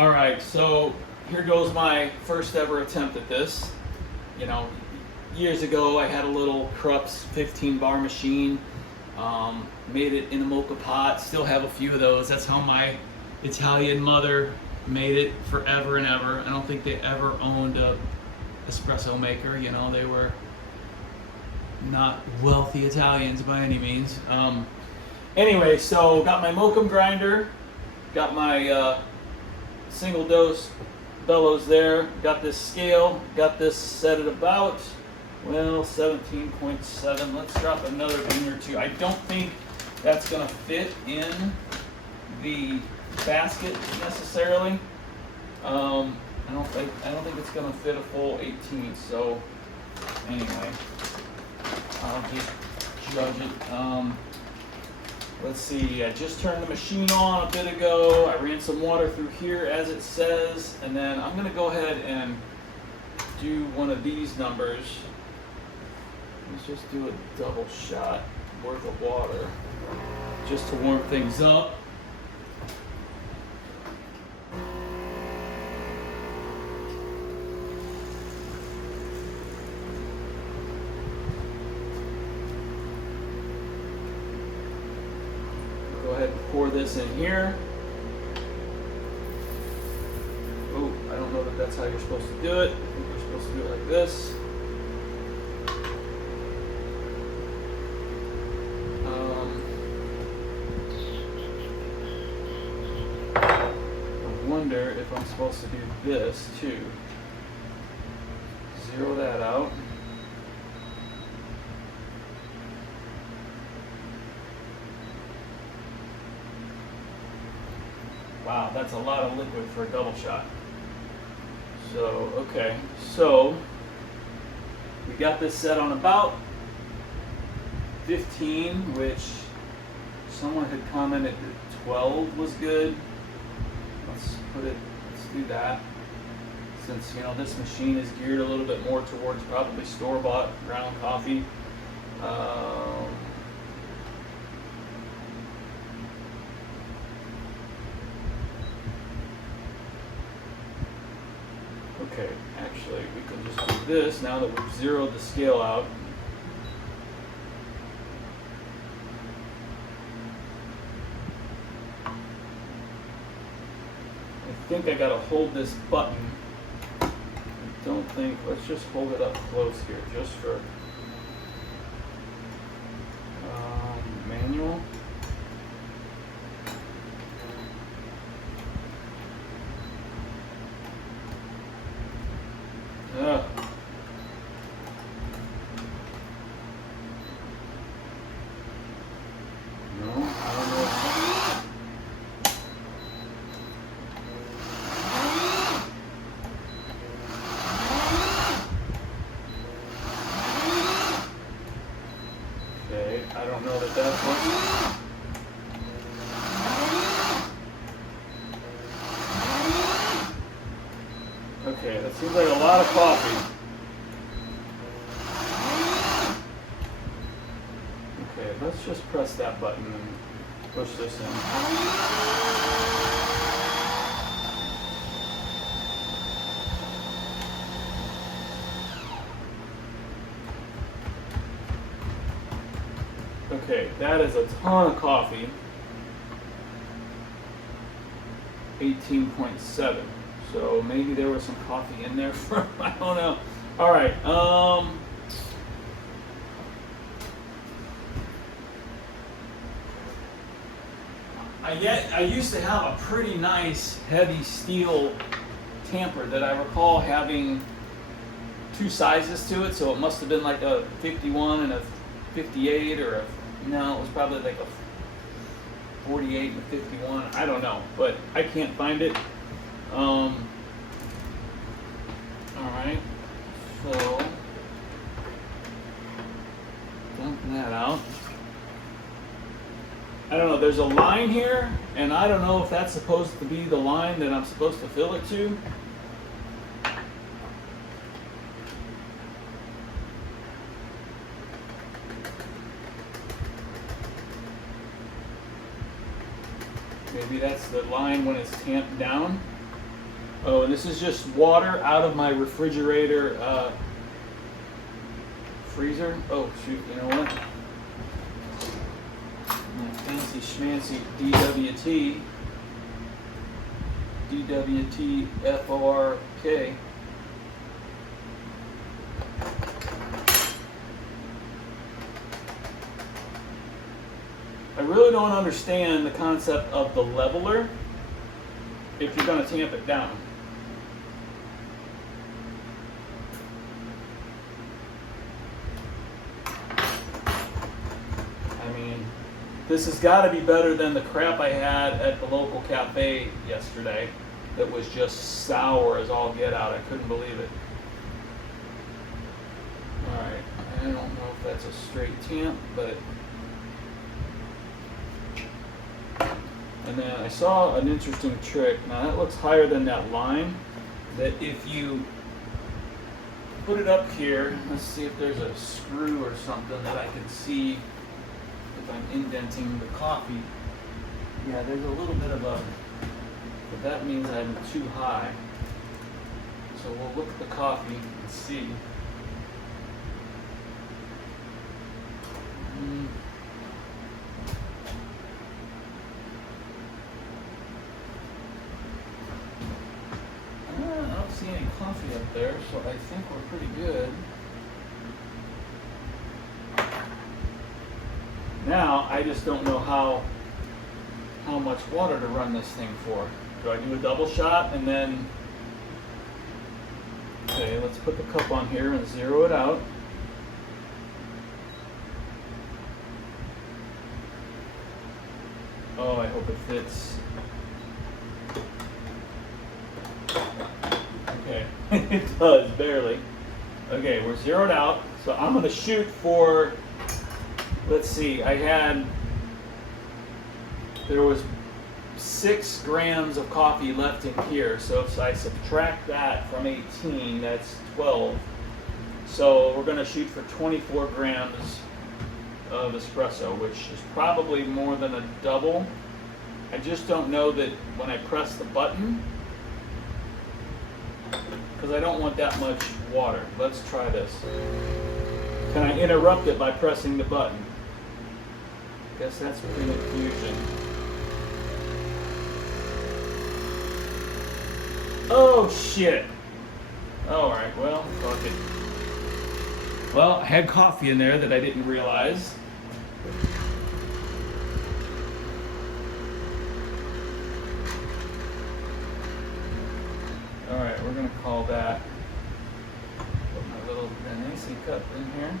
All right, so here goes my first ever attempt at this. You know, years ago I had a little Krups 15 bar machine. Made it in a mocha pot. Still have a few of those. That's how my Italian mother made it forever and ever. I don't think they ever owned a espresso maker. You know, they were not wealthy Italians by any means. Anyway, so got my mocha grinder, got my single dose bellows there, got this scale, got this set at about, well, 17.7. Let's drop another bean or two. I don't think that's going to fit in the basket necessarily. I don't think it's going to fit a full 18. So anyway, I'll just judge it. Let's see, I just turned the machine on a bit ago. I ran some water through here as it says, and then I'm going to go ahead and do one of these numbers. Let's just do a double shot worth of water just to warm things up. Go ahead and pour this in here. Oh, I don't know that that's how you're supposed to do it. I think you're supposed to do it like this. I wonder if I'm supposed to do this too. Zero that out. Wow, that's a lot of liquid for a double shot. So, okay, so we got this set on about 15, which someone had commented that 12 was good. Let's do that. Since, you know, this machine is geared a little bit more towards probably store-bought ground coffee. Okay, actually, we can just do this now that we've zeroed the scale out. I think I gotta hold this button. I don't think, let's just hold it up close here, just for manual. No, I don't know. Okay, I don't know that that's what. Okay, that seems like a lot of coffee. Okay, let's just press that button and push this in. Okay, that is a ton of coffee. 18.7. So maybe there was some coffee in there for, I don't know. All right. I used to have a pretty nice heavy steel tamper that I recall having two sizes to it. So it must have been like a 51 and a 58, or no, it was probably like a 48 and a 51. I don't know, but I can't find it. All right, so dump that out. I don't know, there's a line here, and I don't know if that's supposed to be the line that I'm supposed to fill it to. Maybe that's the line when it's tamped down. Oh, and this is just water out of my refrigerator freezer. Oh shoot, you know what? My fancy schmancy DWT FORK. I really don't understand the concept of the leveler if you're going to tamp it down. I mean, this has got to be better than the crap I had at the local cafe yesterday that was just sour as all get out. I couldn't believe it. Alright, I don't know if that's a straight tamp, but... And then I saw an interesting trick. Now that looks higher than that line. That if you put it up here, let's see if there's a screw or something that I can see if I'm indenting the coffee. Yeah, there's a little bit of a, but that means I'm too high. So we'll look at the coffee and see. I don't see any coffee up there, so I think we're pretty good. Now, I just don't know how much water to run this thing for. Do I do a double shot and then... Okay, let's put the cup on here and zero it out. Oh, I hope it fits. Okay, it does, barely. Okay, we're zeroed out, so I'm going to shoot for, let's see, there was 6 grams of coffee left in here, so if I subtract that from 18, that's 12. So we're going to shoot for 24 grams of espresso, which is probably more than a double. I just don't know that when I press the button, because I don't want that much water. Let's try this. Can I interrupt it by pressing the button? Guess that's prima fusion. Oh shit! Alright, well, fuck it. Well, I had coffee in there that I didn't realize. Alright, we're gonna call that. Put my little Nancy cup in here.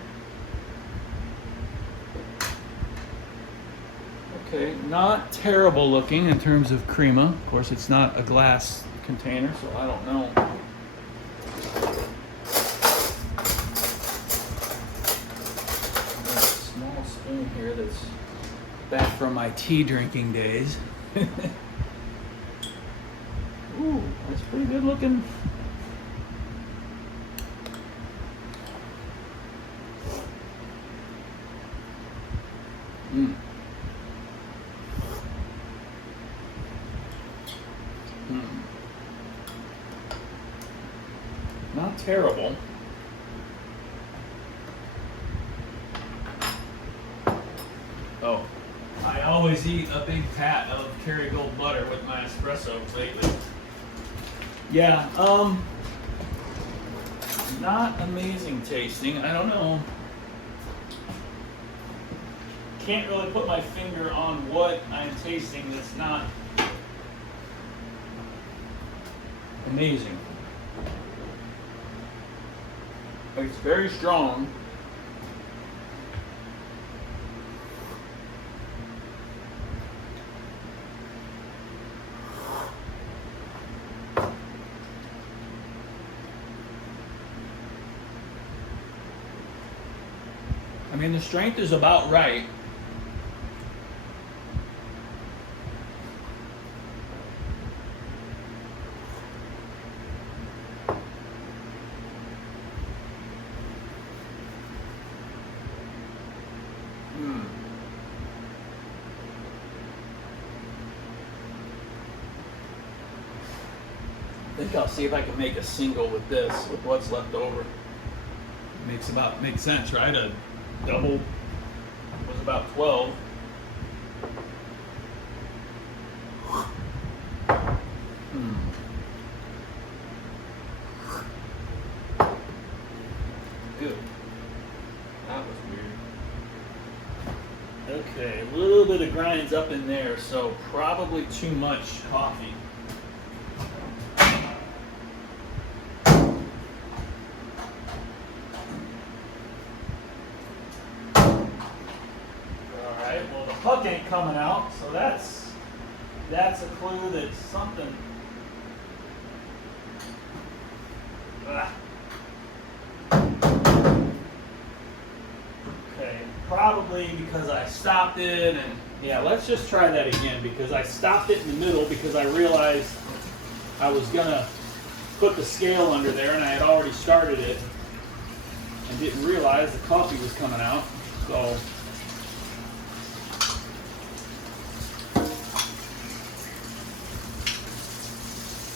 Okay, not terrible looking in terms of crema. Of course, it's not a glass container, so I don't know. I've got a small spoon here that's back from my tea drinking days. Ooh, that's pretty good looking. Not terrible. Oh, I always eat a big pat of Kerrygold butter with my espresso lately. Yeah, not amazing tasting. I don't know. Can't really put my finger on what I'm tasting that's not amazing. It's very strong. I mean, the strength is about right. I think I'll see if I can make a single with this, with what's left over. Makes sense, right? A double was about 12. Ew. That was weird. Okay, a little bit of grinds up in there, so probably too much coffee. Alright, well the puck ain't coming out, so that's a clue that something. Okay, probably because I stopped it, and yeah, let's just try that again, because I stopped it in the middle because I realized I was gonna put the scale under there and I had already started it and didn't realize the coffee was coming out. So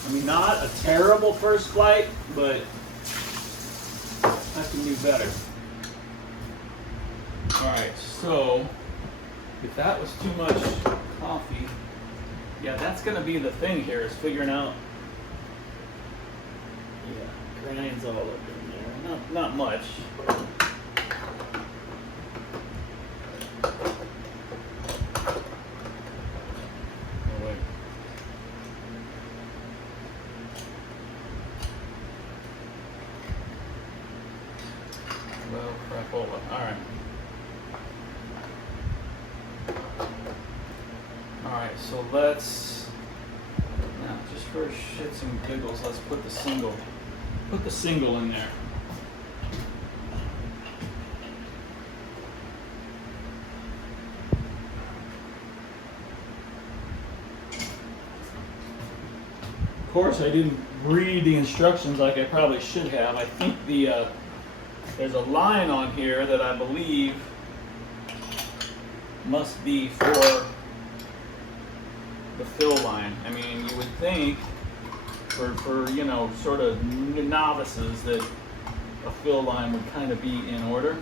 I mean, not a terrible first flight, but I can do better. Alright, so if that was too much coffee, yeah, that's going to be the thing here, is figuring out, yeah, grinds all up in there. Not much. Well, crapola. Alright. Alright, so let's, now just for shits and giggles, let's put the single in there. Of course, I didn't read the instructions like I probably should have. I think there's a line on here that I believe must be for the fill line. I mean, you would think for you know, sort of novices that a fill line would kind of be in order.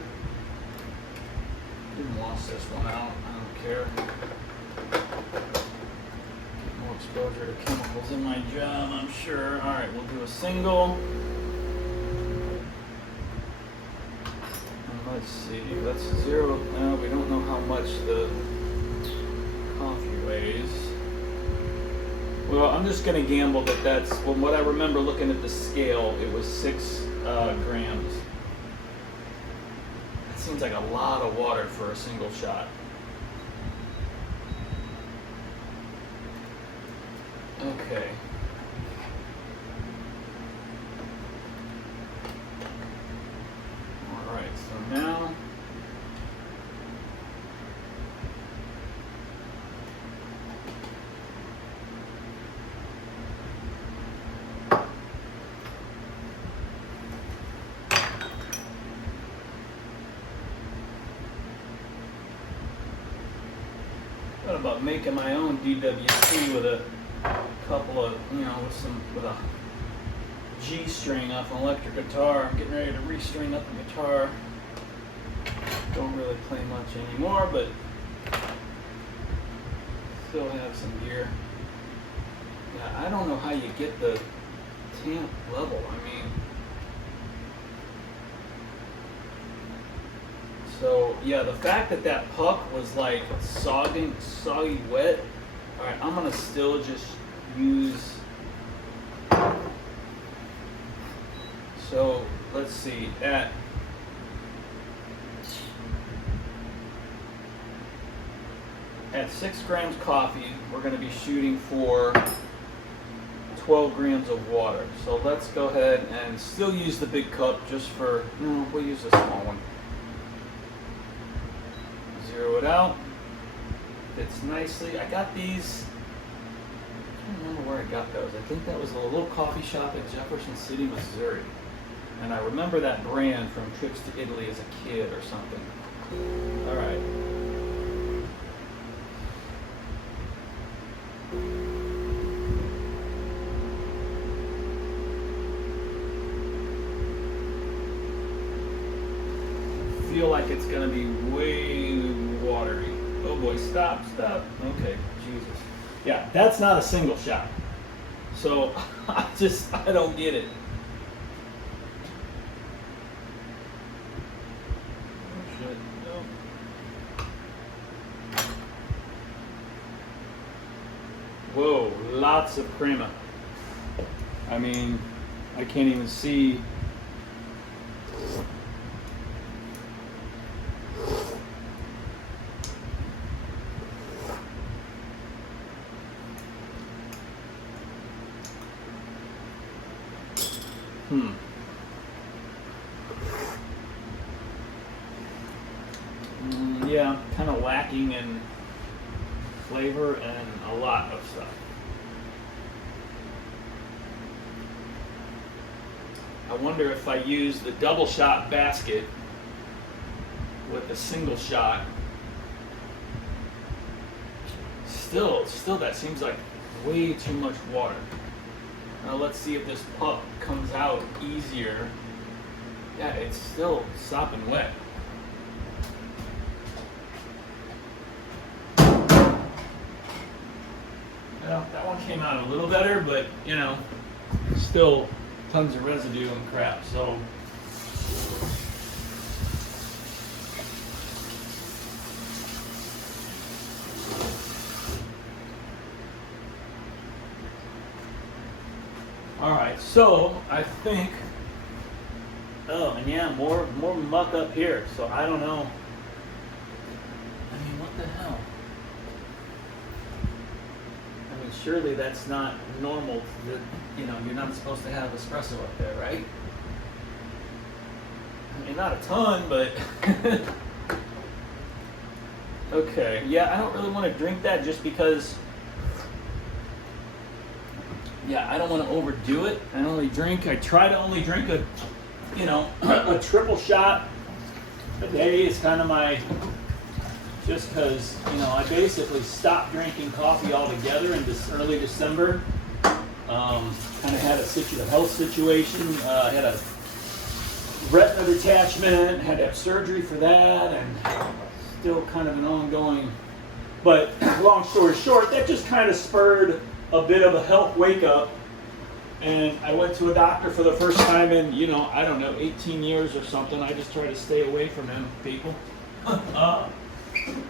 Didn't wash this one out. I don't care. Get more exposure to chemicals in my job, I'm sure. All right, we'll do a single. Let's see, let's zero. No, we don't know how much the coffee weighs. Well, I'm just going to gamble that that's, well, what I remember looking at the scale, it was 6 grams. That seems like a lot of water for a single shot. Okay. So now, what about making my own DWC with a couple of, you know, with a G string off an electric guitar. I'm getting ready to restring up the guitar. Don't really play much anymore, but still have some gear. Yeah, I don't know how you get the tamp level. I mean, so yeah, the fact that that puck was like soggy wet. All right, I'm gonna still just use. So let's see, at 6 grams coffee, we're going to be shooting for 12 grams of water. So let's go ahead and still use the big cup just for, no, we'll use a small one. Zero it out. Fits nicely. I got these, I don't remember where I got those. I think that was a little coffee shop in Jefferson City, Missouri. And I remember that brand from trips to Italy as a kid or something. All right. feel like it's gonna be way watery. Oh boy, stop. Okay, Jesus. Yeah, that's not a single shot. So I don't get it. Oh shit, no. Whoa, lots of crema. I mean, I can't even see. Yeah, kind of lacking in flavor and a lot of stuff. I wonder if I use the double shot basket with the single shot. Still that seems like way too much water. Now let's see if this pup comes out easier. Yeah, it's still sopping wet. Well, that one came out a little better, but you know, still tons of residue and crap. So all right, so I think, oh, and yeah, more muck up here. So I don't know. I mean, what the hell? I mean, surely that's not normal. That, you know, you're not supposed to have espresso up there, right? I mean, not a ton, but okay. Yeah, I don't really want to drink that just because. Yeah, I don't want to overdo it. I try to only drink a, you know, a triple shot a day is kind of my, just because, you know, I basically stopped drinking coffee altogether in this early December. Kind of had a health situation. I had a retina detachment, had to have surgery for that, and still kind of an ongoing. But long story short, that just kind of spurred a bit of a health wake up, and I went to a doctor for the first time in, you know, I don't know, 18 years or something. I just try to stay away from them people.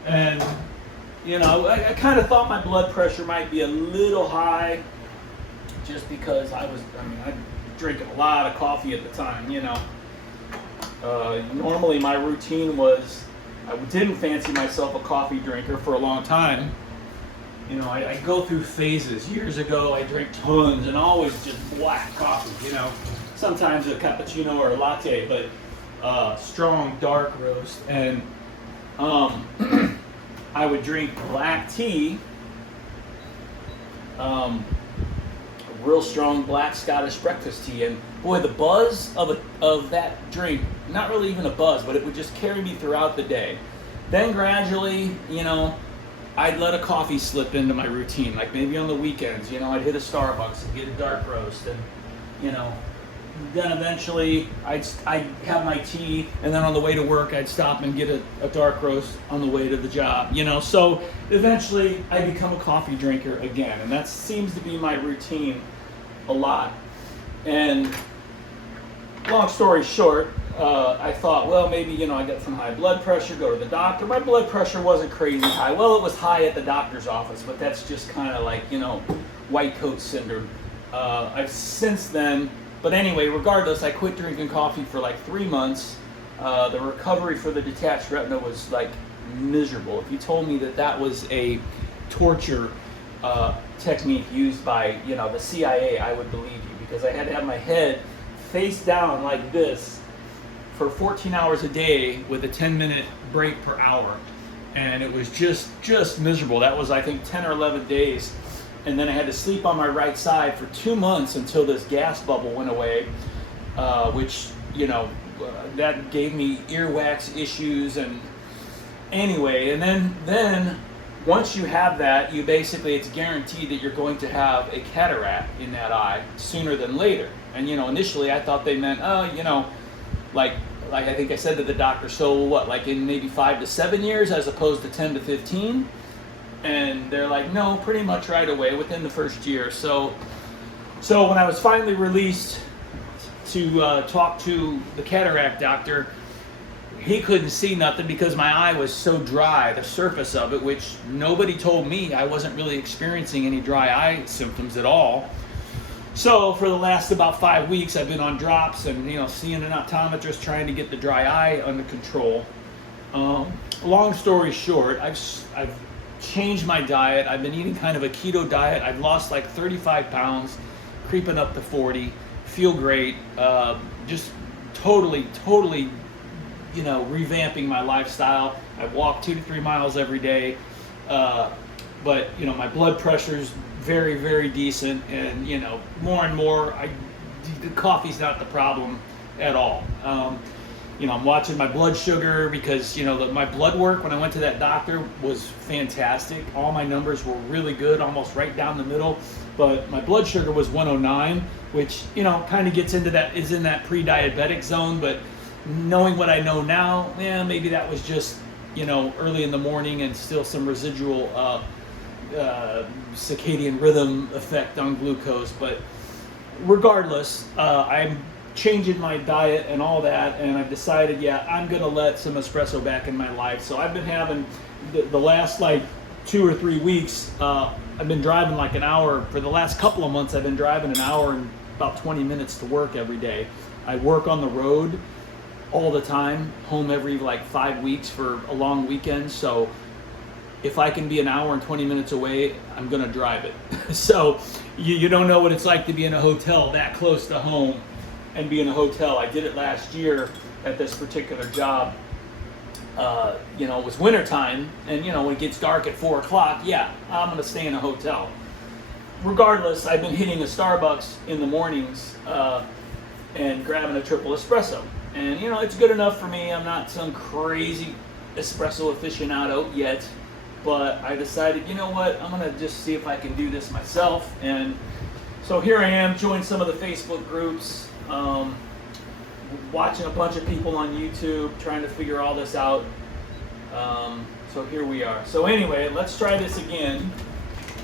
And, you know, I kind of thought my blood pressure might be a little high just because I drinking a lot of coffee at the time, you know. Normally my routine was, I didn't fancy myself a coffee drinker for a long time. You know, I go through phases. Years ago, I drank tons and always just black coffee, you know. Sometimes a cappuccino or a latte, but strong dark roast. And I would drink black tea, real strong black Scottish breakfast tea. And boy, the buzz of that drink, not really even a buzz, but it would just carry me throughout the day. Then gradually, you know, I'd let a coffee slip into my routine, like maybe on the weekends, you know, I'd hit a Starbucks and get a dark roast, and, you know, then eventually I'd have my tea, and then on the way to work I'd stop and get a dark roast on the way to the job, you know. So eventually I become a coffee drinker again, and that seems to be my routine a lot. And long story short, I thought, well, maybe, you know, I got some high blood pressure, go to the doctor. My blood pressure wasn't crazy high. Well, it was high at the doctor's office, but that's just kind of like, you know, white coat syndrome. I've since then, but anyway, regardless, I quit drinking coffee for like 3 months. The recovery for the detached retina was like miserable. If you told me that was a torture technique used by, you know, the CIA, I would believe you, because I had to have my head face down like this for 14 hours a day with a 10-minute break per hour, and it was just miserable. That was, I think, 10 or 11 days, and then I had to sleep on my right side for 2 months until this gas bubble went away, which, you know, that gave me earwax issues. And anyway, and then once you have that, you basically, it's guaranteed that you're going to have a cataract in that eye sooner than later. And, you know, initially I thought they meant, you know, like I think I said to the doctor, so what, like in maybe 5 to 7 years as opposed to 10 to 15? And they're like, no, pretty much right away within the first year. So when I was finally released to talk to the cataract doctor, he couldn't see nothing because my eye was so dry, the surface of it, which nobody told me. I wasn't really experiencing any dry eye symptoms at all. So for the last about 5 weeks, I've been on drops and, you know, seeing an optometrist trying to get the dry eye under control. Long story short, I've changed my diet. I've been eating kind of a keto diet. I've lost like 35 pounds, creeping up to 40. Feel great. Just totally, you know, revamping my lifestyle. I walk 2 to 3 miles every day. But, you know, my blood pressure's very, very decent, and, you know, more and more, the coffee's not the problem at all. You know, I'm watching my blood sugar because, you know, my blood work when I went to that doctor was fantastic. All my numbers were really good, almost right down the middle. But my blood sugar was 109, which, you know, kind of gets into that, is in that pre-diabetic zone. But knowing what I know now, yeah, maybe that was just, you know, early in the morning and still some residual circadian rhythm effect on glucose. But regardless, I'm changing my diet and all that, and I've decided, yeah, I'm gonna let some espresso back in my life. So I've been having the last like 2 or 3 weeks, I've been driving like an hour. For the last couple of months, I've been driving an hour and about 20 minutes to work every day. I work on the road all the time, home every like 5 weeks for a long weekend. So if I can be an hour and 20 minutes away, I'm gonna drive it. So you don't know what it's like to be in a hotel that close to home and be in a hotel. I did it last year at this particular job. You know, it was winter time, and, you know, when it gets dark at 4 o'clock, yeah, I'm gonna stay in a hotel. Regardless, I've been hitting a Starbucks in the mornings and grabbing a triple espresso. And, you know, it's good enough for me. I'm not some crazy espresso aficionado yet. But I decided, you know what, I'm gonna just see if I can do this myself. And so here I am, joined some of the Facebook groups, watching a bunch of people on YouTube, trying to figure all this out. So here we are. So anyway, let's try this again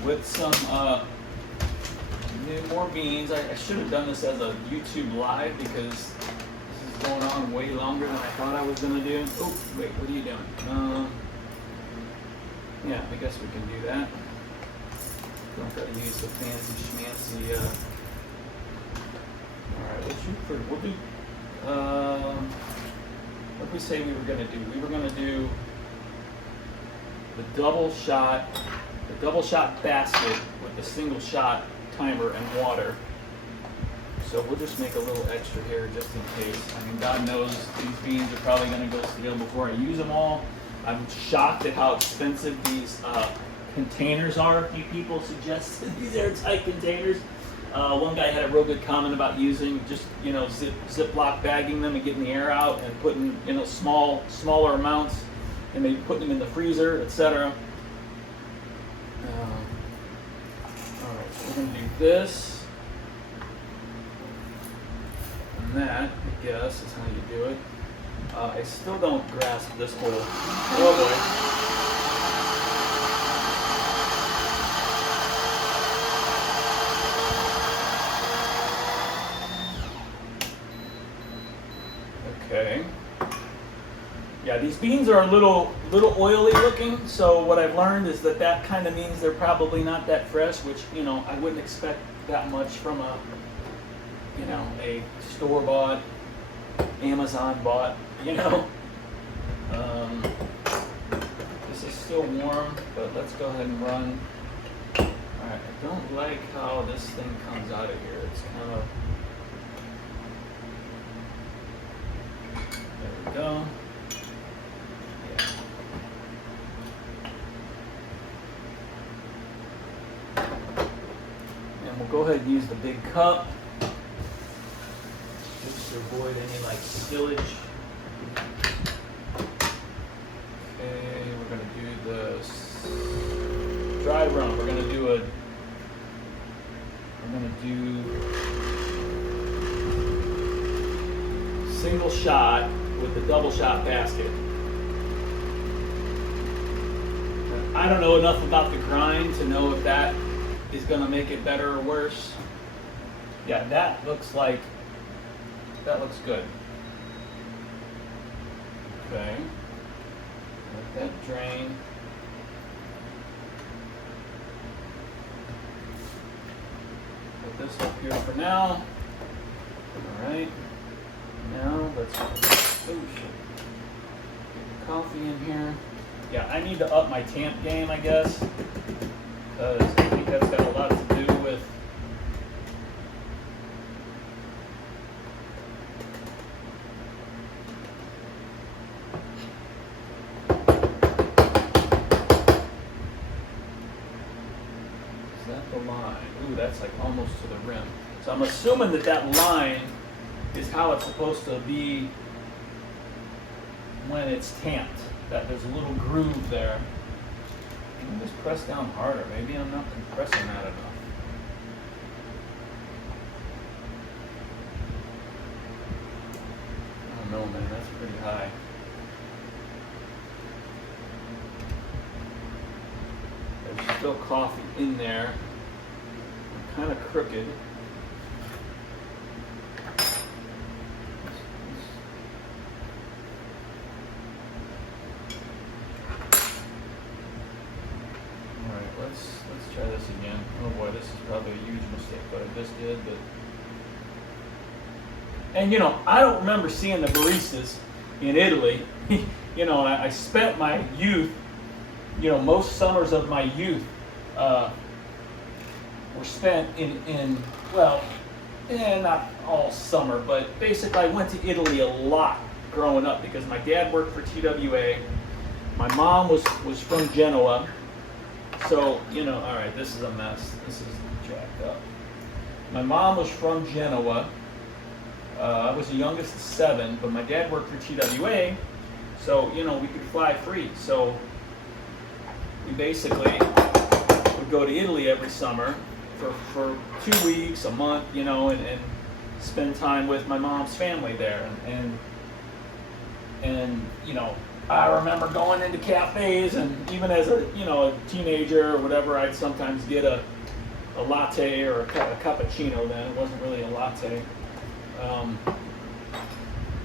with some more beans. I should have done this as a YouTube live because this is going on way longer than I thought I was gonna do. Oh, wait, what are you doing? Yeah, I guess we can do that. Don't gotta use the fancy schmancy. Alright, let's shoot for, we'll do, what did we say we were gonna do? We were gonna do the double shot basket with the single shot timer and water. So we'll just make a little extra here just in case. I mean, God knows these beans are probably gonna go stale before I use them all. I'm shocked at how expensive these containers are. A few people suggested these airtight containers. One guy had a real good comment about using just, you know, Ziploc bagging them and getting the air out and putting, you know, smaller amounts and maybe putting them in the freezer, etc. All right, so we're gonna do this and that. I guess is how you do it. I still don't grasp this whole, oh boy. Okay. Yeah, these beans are a little oily looking, so what I've learned is that kind of means they're probably not that fresh, which, you know, I wouldn't expect that much from a, you know, a store-bought, Amazon-bought, you know. This is still warm, but let's go ahead and run. Alright, I don't like how this thing comes out of here. It's kind of, there we go. Yeah. And we'll go ahead and use the big cup just to avoid any like spillage. Okay, we're going to do the dry run. We're going to do 6 single shot with the double shot basket. I don't know enough about the grind to know if that is going to make it better or worse. Yeah, that looks good. Okay. Let that drain. Put this up here for now. Alright. Now let's get the coffee in here. Yeah, I need to up my tamp game, I guess, because I think that's got a lot to do with is that the line? Ooh, that's like almost to the rim. So I'm assuming that that line is how it's supposed to be when it's tamped. That there's a little groove there. Let me just press down harder. Maybe I'm not compressing that enough. Oh no, man, that's pretty high. There's still coffee in there. I'm kind of crooked. Let's try this again. Oh boy, this is probably a huge mistake what I just did, but and you know, I don't remember seeing the baristas in Italy. You know, I spent my youth, you know, most summers of my youth were spent in well, not all summer, but basically I went to Italy a lot growing up because my dad worked for TWA. My mom was from Genoa. So, you know, all right, this is a mess. This is jacked up. My mom was from Genoa. I was the youngest of 7, but my dad worked for TWA, so, you know, we could fly free. So we basically would go to Italy every summer for 2 weeks, a month, you know, and spend time with my mom's family there. And you know, I remember going into cafes, and even as a, you know, a teenager or whatever, I'd sometimes get a latte or a cappuccino. Then it wasn't really a latte,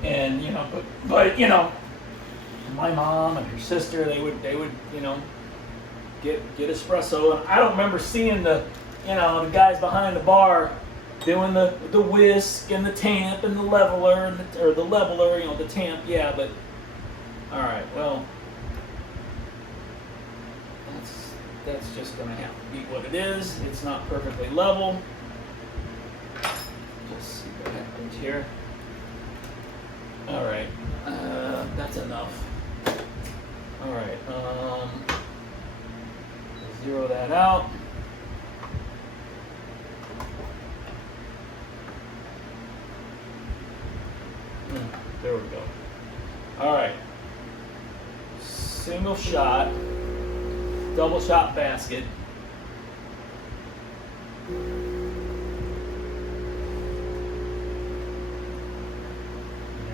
and you know, but you know, my mom and her sister, they would you know, get espresso, and I don't remember seeing the guys behind the bar doing the whisk and the tamp and the leveler or the leveler, you know, the tamp, yeah, but. All right, well, that's just going to have to be what it is. It's not perfectly level. Just see what happens here. All right, that's enough. All right, zero that out. There we go. All right. Single shot, double shot basket. Here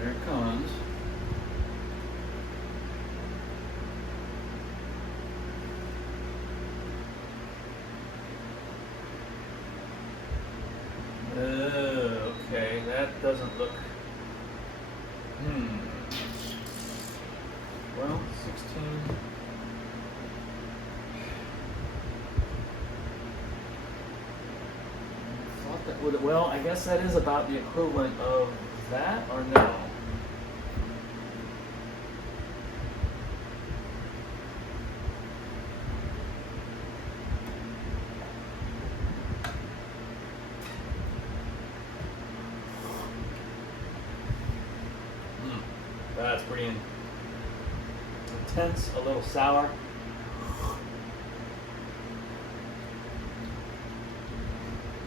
it comes. Okay, that doesn't look. Well, 16. I thought that would. Well, I guess that is about the equivalent of that, or no? That's pretty intense, a little sour.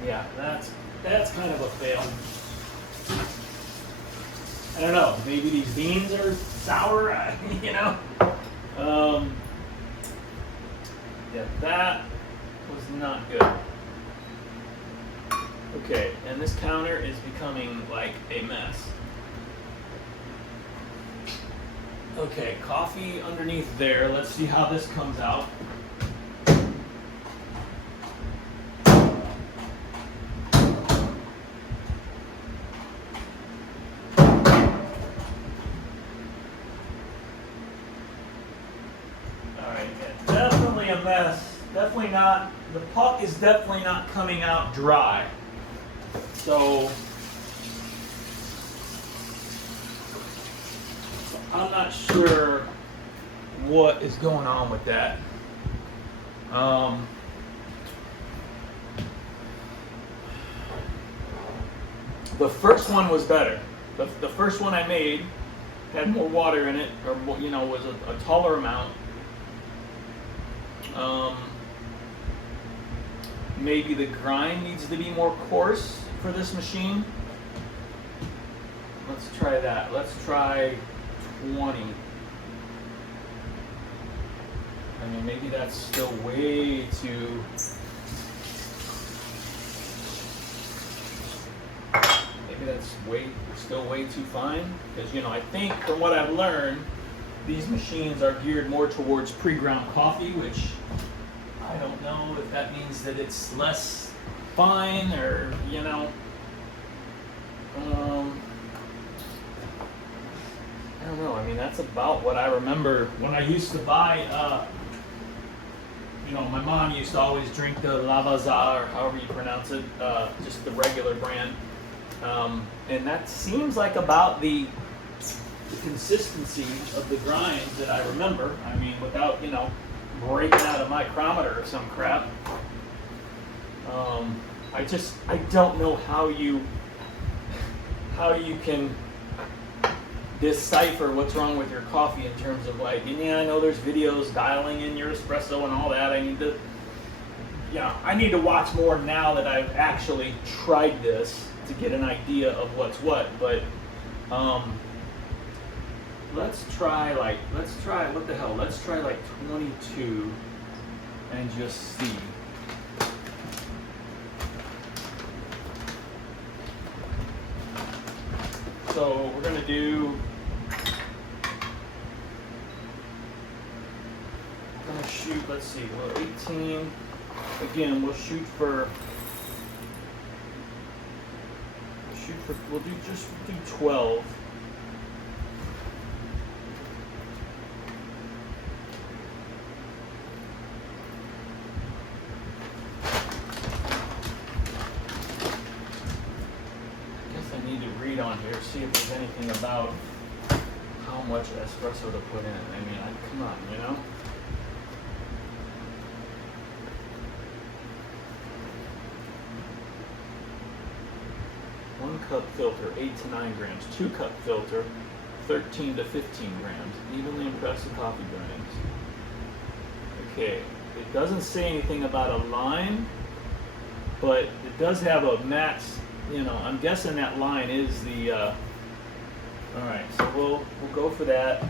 Yeah, that's kind of a fail. I don't know, maybe these beans are sour, you know? Yeah, that was not good. Okay, and this counter is becoming like a mess. Okay, coffee underneath there. Let's see how this comes out. Alright, yeah, definitely a mess. Definitely not, the puck is definitely not coming out dry. So, I'm not sure what is going on with that. The first one was better. The first one I made had more water in it, or was a taller amount. Maybe the grind needs to be more coarse for this machine. Let's try that. Let's try 20. I mean, maybe that's still way too... Maybe that's still way too fine. Because, I think from what I've learned, these machines are geared more towards pre-ground coffee, which I don't know if that means that it's less fine or, I don't know. I mean, that's about what I remember when I used to buy, my mom used to always drink the Lavazza, or however you pronounce it, just the regular brand. And that seems like about the consistency of the grinds that I remember. I mean, without, breaking out a micrometer or some crap. I don't know how you can decipher what's wrong with your coffee in terms of I know there's videos dialing in your espresso and all that. I need to watch more now that I've actually tried this to get an idea of what's what. But let's try 22 and just see. So we're gonna do, shoot, let's see, 18. Again, we'll shoot for, we'll do 12. On here, see if there's anything about how much espresso to put in. I mean, come on, 1 cup filter, 8 to 9 grams. 2 cup filter, 13 to 15 grams. Evenly impress the coffee grinds. Okay, it doesn't say anything about a line, but it does have a max. I'm guessing that line is the, all right, so we'll go for that.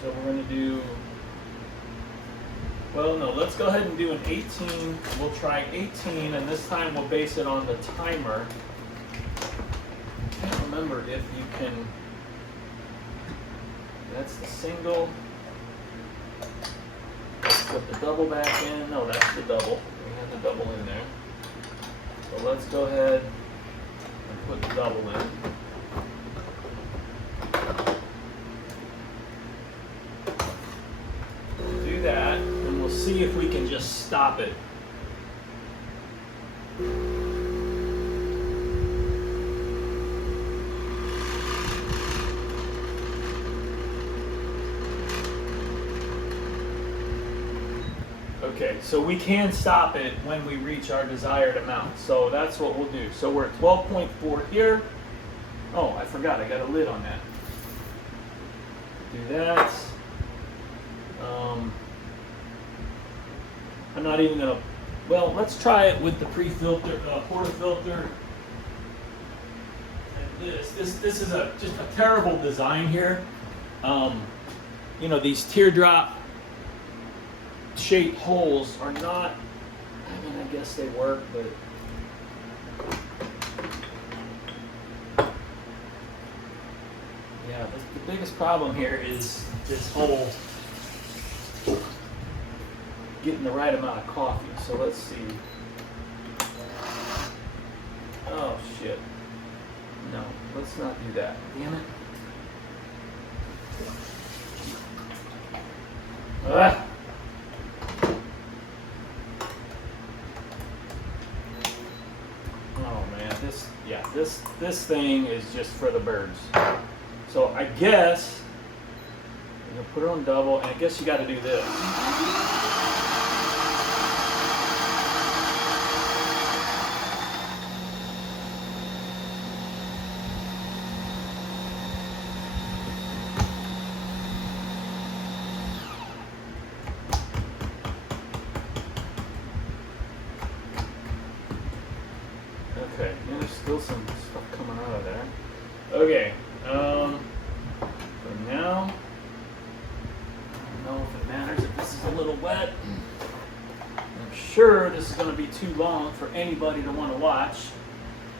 So we're going to do, well, no, let's go ahead and do an 18. We'll try 18, and this time we'll base it on the timer. I can't remember if you can, that's the single. Put the double back in. No, that's the double. We have the double in there. So let's go ahead and put the double in. We'll do that, and we'll see if we can just stop it. Okay, so we can stop it when we reach our desired amount. So that's what we'll do. So we're at 12.4 here. Oh, I forgot, I got a lid on that. Do that. I'm not even gonna, well, let's try it with the pre-filter, portafilter. And this is just a terrible design here. These teardrop shaped holes are not, I mean, I guess they work, but yeah, it biggest problem here is this whole getting the right amount of coffee. So let's see. Oh shit. No, let's not do that. Damn it. Ah. Oh man, this thing is just for the birds. So I guess I'm gonna put it on double, and I guess you got to do this. Okay, and there's still some stuff coming out of there. Okay, for now, I don't know if it matters if this is a little wet. I'm sure this is going to be too long for anybody to want to watch.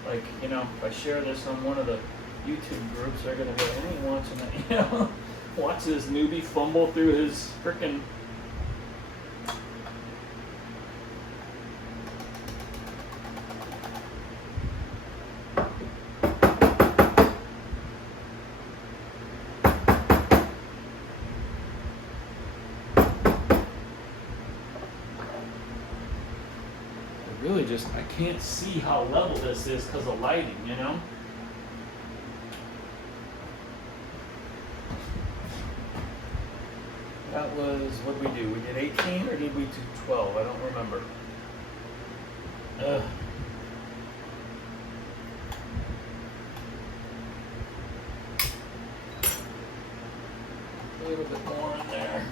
Like, you know, if I share this on one of the YouTube groups, they're going to be like, I ain't watching that, you know? Watch this newbie fumble through his frickin' really just, I can't see how level this is because of lighting, you know? That was, what did we do? We did 18 or did we do 12? I don't remember. A little bit more in there.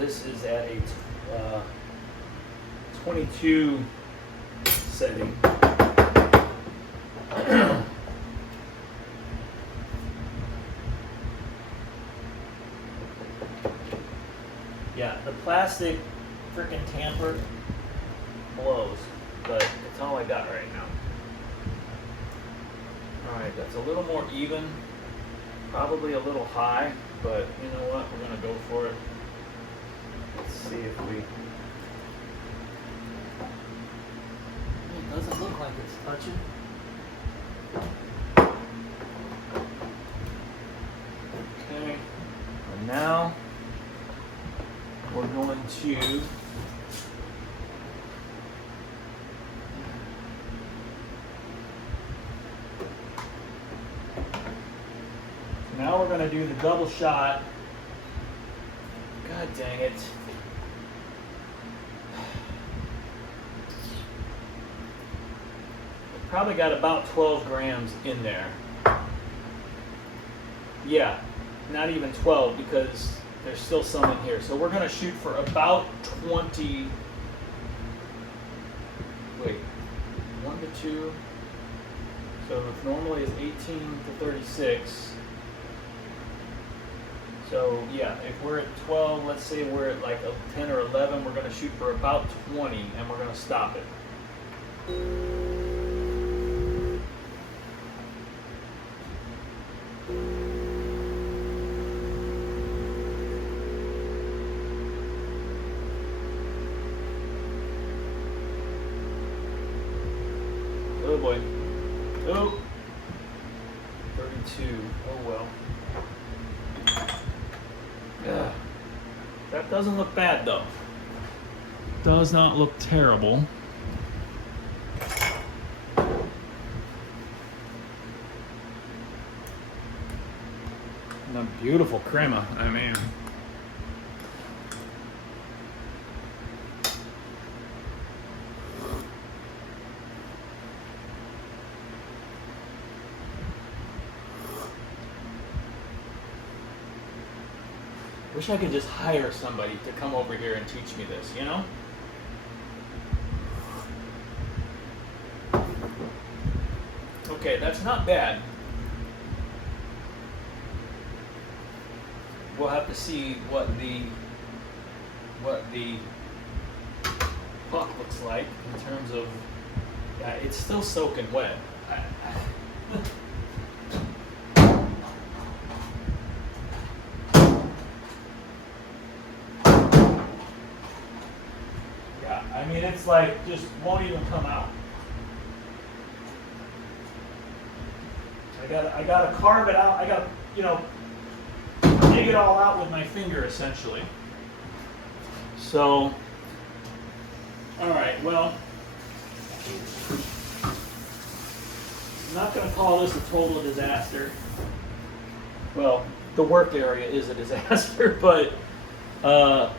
This is at a 22 setting. Yeah, the plastic freaking tamper blows, but it's all I got right now. Alright, that's a little more even, probably a little high, but you know what, we're going to go for it. Let's see if we... It doesn't look like it's touching. Okay, and now we're going to do the double shot. God dang it. Probably got about 12 grams in there. Yeah, not even 12 because there's still some in here. So we're going to shoot for about 20. Wait, 1 to 2. So it normally is 18 to 36. So yeah, if we're at 12, let's say we're at like a 10 or 11, we're going to shoot for about 20 and we're going to stop it. Oh boy. Oh. 32. Oh well. Yeah. That doesn't look bad though. Does not look terrible. And a beautiful crema, I mean. Wish I could just hire somebody to come over here and teach me this, you know? Okay, that's not bad. We'll have to see what the puck looks like in terms of Yeah, it's still soaking wet. Yeah, I mean, it's like just won't even come out. I gotta carve it out. I gotta, you know, dig it all out with my finger essentially. So, all right, well, I'm not gonna call this a total disaster. Well, the work area is a disaster, but I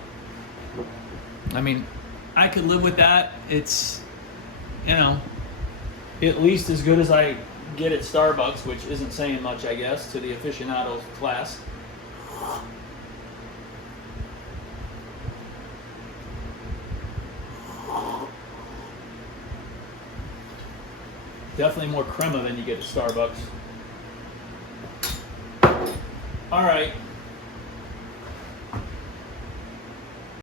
mean, I could live with that. It's, you know, at least as good as I get at Starbucks, which isn't saying much, I guess, to the aficionados class. Definitely more crema than you get at Starbucks. All right.